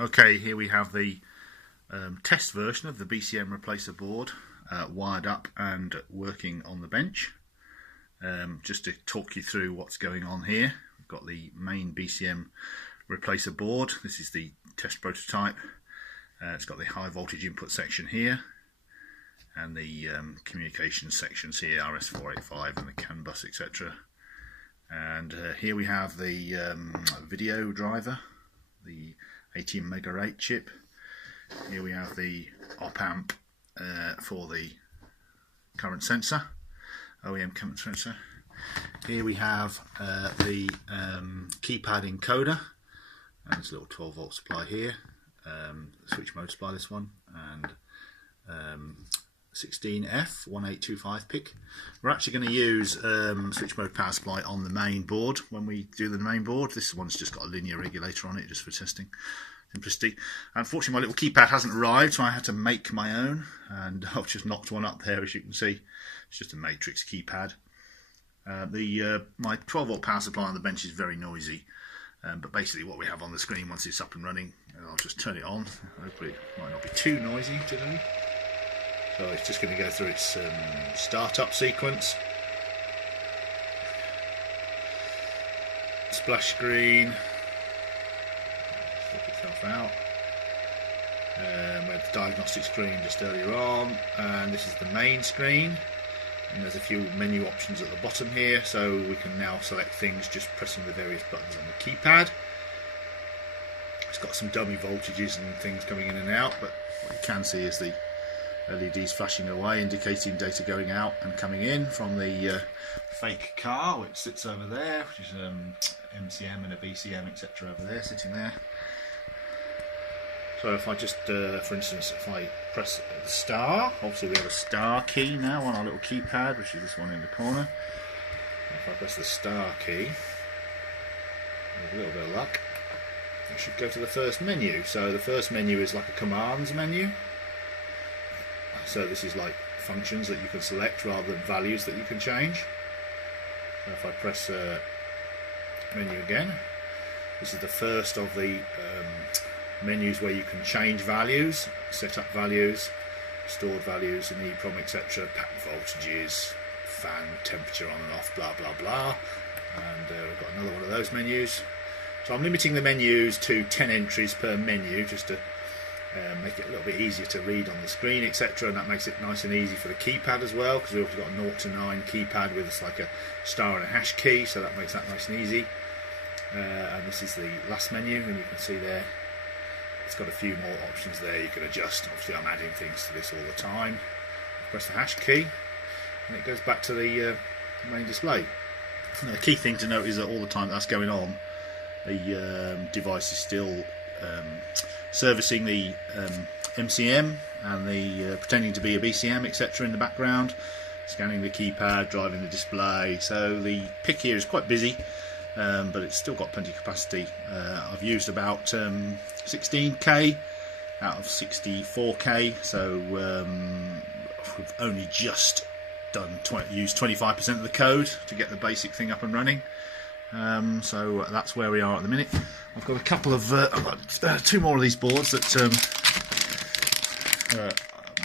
Okay, here we have the test version of the BCM Replacer board wired up and working on the bench. Just to talk you through what's going on here, we've got the main BCM Replacer board. This is the test prototype. It's got the high voltage input section here and the communication sections here, RS485 and the CAN bus, etc. And here we have the video driver, the 18 mega 8 chip. Here we have the op amp for the current sensor, OEM current sensor. Here we have the keypad encoder, and there's a little 12 volt supply here, switch mode supply, this one, and 16F 1825 pic. We're actually going to use switch mode power supply on the main board when we do the main board. This one's just got a linear regulator on it just for testing simplicity. Unfortunately my little keypad hasn't arrived, so I had to make my own, and I've just knocked one up there. As you can see, it's just a matrix keypad. My 12 volt power supply on the bench is very noisy, but basically what we have on the screen once it's up and running, and I'll just turn it on, hopefully it might not be too noisy today. So it's just going to go through its startup sequence. Splash screen. Sort itself out. We had the diagnostic screen just earlier on, and this is the main screen. And there's a few menu options at the bottom here, so we can now select things just pressing the various buttons on the keypad. It's got some dummy voltages and things coming in and out, but what you can see is the LEDs flashing away, indicating data going out and coming in from the fake car, which sits over there, which is MCM and a BCM, etc. over there, sitting there. So if I just, for instance, if I press the star, obviously we have a star key now on our little keypad, which is this one in the corner. If I press the star key, with a little bit of luck, I should go to the first menu. So the first menu is like a commands menu. So this is like functions that you can select rather than values that you can change. So if I press menu again, this is the first of the menus where you can change values, set up values, stored values in EEPROM, etc., pattern voltages, fan temperature on and off, blah blah blah. And we've got another one of those menus. So I'm limiting the menus to 10 entries per menu, just to make it a little bit easier to read on the screen, etc., and that makes it nice and easy for the keypad as well, because we've also got a 0 to 9 keypad with like a star and a hash key, so that makes that nice and easy. And this is the last menu, and you can see there it's got a few more options there you can adjust. Obviously I'm adding things to this all the time. Press the hash key and it goes back to the main display. Now, the key thing to note is that all the time that's going on, the device is still servicing the MCM and the pretending to be a BCM, etc. in the background, scanning the keypad, driving the display. So the PIC here is quite busy, but it's still got plenty of capacity. I've used about 16K out of 64K, so we've only just used 25% of the code to get the basic thing up and running. So that's where we are at the minute. I've got a couple of I've got two more of these boards that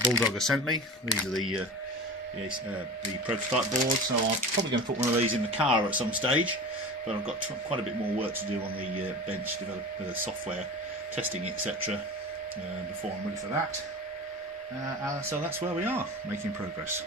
Bulldog has sent me. These are the prototype boards, so I'm probably going to put one of these in the car at some stage, but I've got quite a bit more work to do on the bench, develop the software, testing, etc. Before I'm ready for that. So that's where we are, making progress.